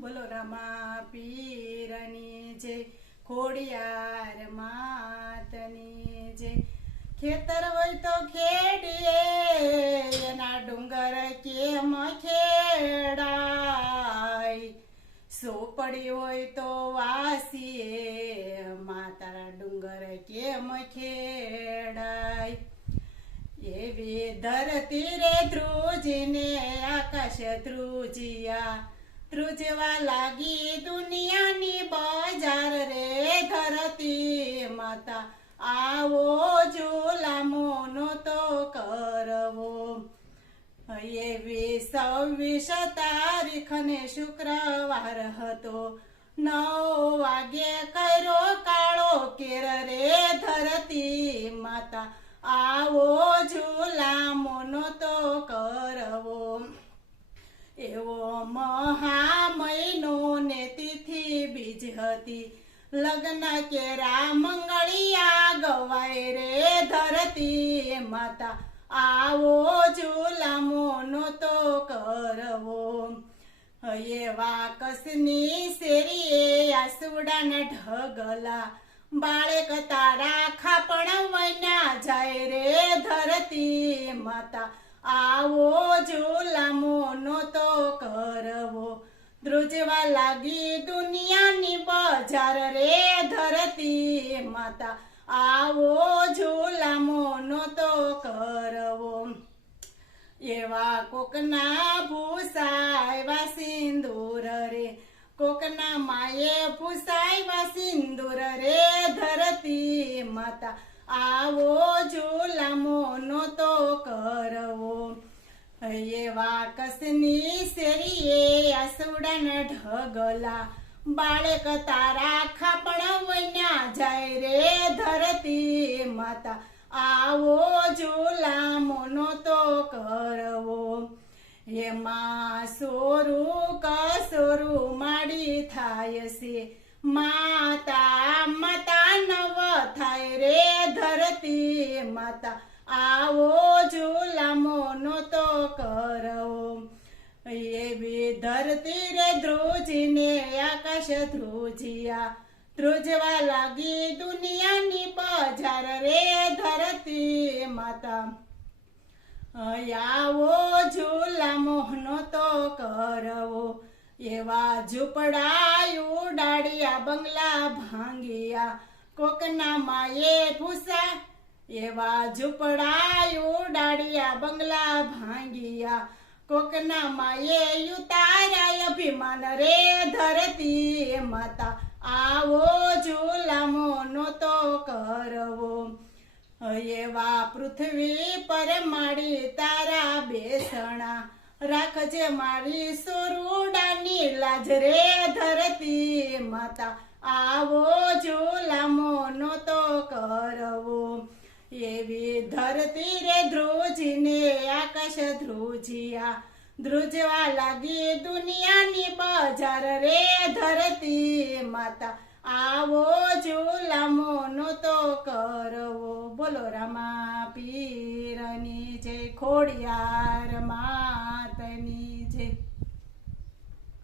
બોલો રામા પીરની જય, ખોડિયાર માતની જય। ખેતર હોય તો ખેડીએ, એના ડુંગર કેમ ખેડાય। સોપડી હોય તો વાસીએ, માતારા ડુંગર કેમ ખેડાય। એવી ધરતી રે ધ્રુજીને આકાશ ધ્રુજિયા, ધ્રુજવા લાગી દુનિયાની બજાર રે ધરતી માતા। આવો ઝુલામો નહોતો કરવો। એવી 26 તારીખને શુક્રવાર હતો, 9 વાગે કર્યો કાળો કેર રે ધરતી માતા। આવો ઝુલામો નહોતો કરવો। એવો મહા મહિનો ને તિથિ બીજ હતી, લગ્ન કેરા મંગળિયા ગવાય રે ધરતી માતા। આવો ઝુલામો નહોતો કરવો। એવા કસની શેરીએ આસુડાના ઢગલા, બાળક તારા ખાપણ વૈના જાય રે ધરતી માતા। આવો ઝુલામો નહોતો કરવો। ધ્રુજવા લાગી દુનિયાની બજાર રે ધરતી માતા। આવો ઝુલામો નહોતો કરવો। એવા કોકના ભૂસાયવા સિંદૂર રે, કોકના માએ ભૂસાયવા સિંદૂર રે ધરતી માતા। આવો ઝુલામો નહોતો કરવો। એવા કસની શેરીએ આસુડાના ઢગલા, બાળક તારા ખાપણ વૈના જાય રે ધરતી માતા। આવો ઝુલામો નહોતો કરવો। એમાં સોરું કસોરું માડી થાય છે, માતા માતા નવ થાય રે ધરતી માતા। આવો ઝુલામો નહોતો કરવો। એવી ધરતી રે ધ્રુજીને આકાશ ધ્રુજિયા, ધ્રુજવા લાગી દુનિયાની બજાર રે ધરતી માતા। આવો ઝુલામો નહોતો કરવો। એવા ઝૂંપડા ઉડાડ્યા, બંગલા ભાંગ્યા, કોકના માએ ભૂસા। એવા ઝૂંપડા ઉડાડ્યા, બંગલા ભાંગ્યા, કોકના માએ ઉતાર્યા અભિમાન રે ધરતી માતા। આવો ઝુલામો નહોતો કરવો। એવા પૃથ્વી પર માડી તારા બેસણા, રાખજે મારી સોરુડાની લાજ રે ધરતી માતા। આવો ઝુલામો નહોતો કરવો। એવી ધરતી રે ધ્રુજીને આકાશ ધ્રુજિયા, ધ્રુજવા લાગી દુનિયાની બજાર રે ધરતી માતા। આવો ઝુલામો નહોતો કરવો। બોલો રામા પીરની જય, ખોડિયાર માતની।